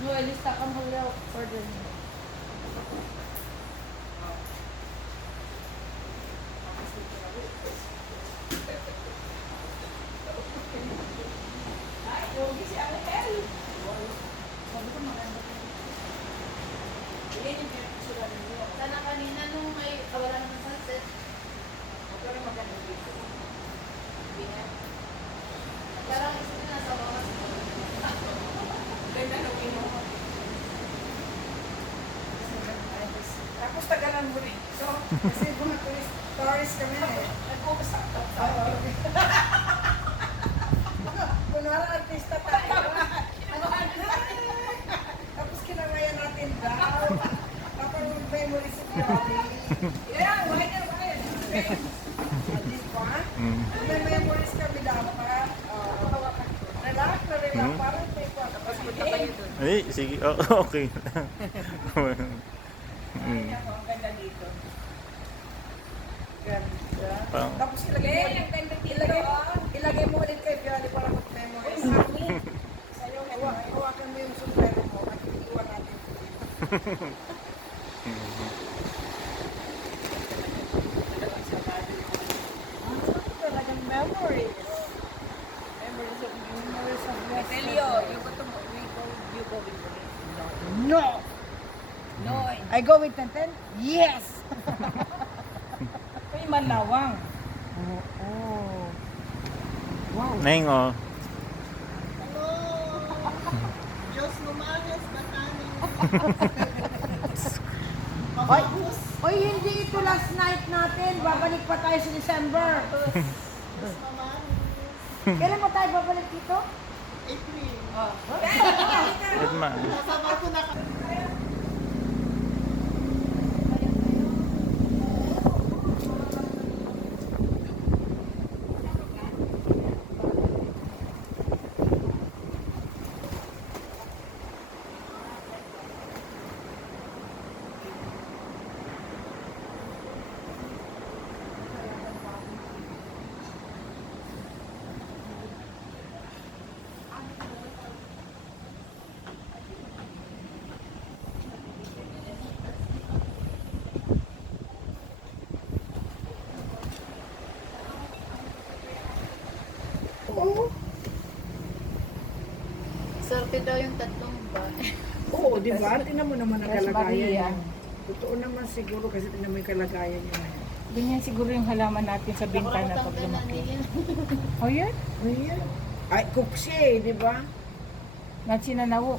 No, ilista ka mo lang order niyo. Ay, yung si Angel. Sabi ko maganda. Yan yung pinapasura ninyo. Sana kanina nung may wala naman sunset. Pero maganda dito. Parang isa na nasa mga ganda ng ino. Tapos tagalan mo rin. So, kasi mga tourist kami na eh. Nagpupusak ka. Kunwara artista tayo. Tapos kinamayan natin daw. Tapos memories of Johnny. Yeah, why not? Di ba? May memories kami dapat. Relax na relax. Parang may tapos punta kayo dun. Ay, sige. Oh, okay. Ay, ako, ang ganda dito. Ganda. Parang- Tapos ilagay mo ulit kay Johnny para mag-memories. Sa'yo, hawakan mo yung sombrero mo at iiwan natin. Talagang memories. Memories of Elio, you go to you go with me. No! No. I go with Tenten? Yes! Ay, malawang. Oo. Wow. Neng, oh. Hello! Diyos lumagas, batanin. Oy, oy, hindi ito last night natin. Babalik pa tayo sa December. Diyos mamanis. Kailan pa tayo babalik dito? April. Edma. Kasama ko na Sorte daw yung tatlong ba? Oo, di ba? Tingnan mo naman ang Yes, kalagayan Maria. niya. Totoo naman siguro kasi tingnan mo yung kalagayan niya ngayon. Ganyan siguro yung halaman natin sa bintana pag lumaki. Oh, yan? Ayan. Ay, cook siya eh, di ba? Natsinanawo.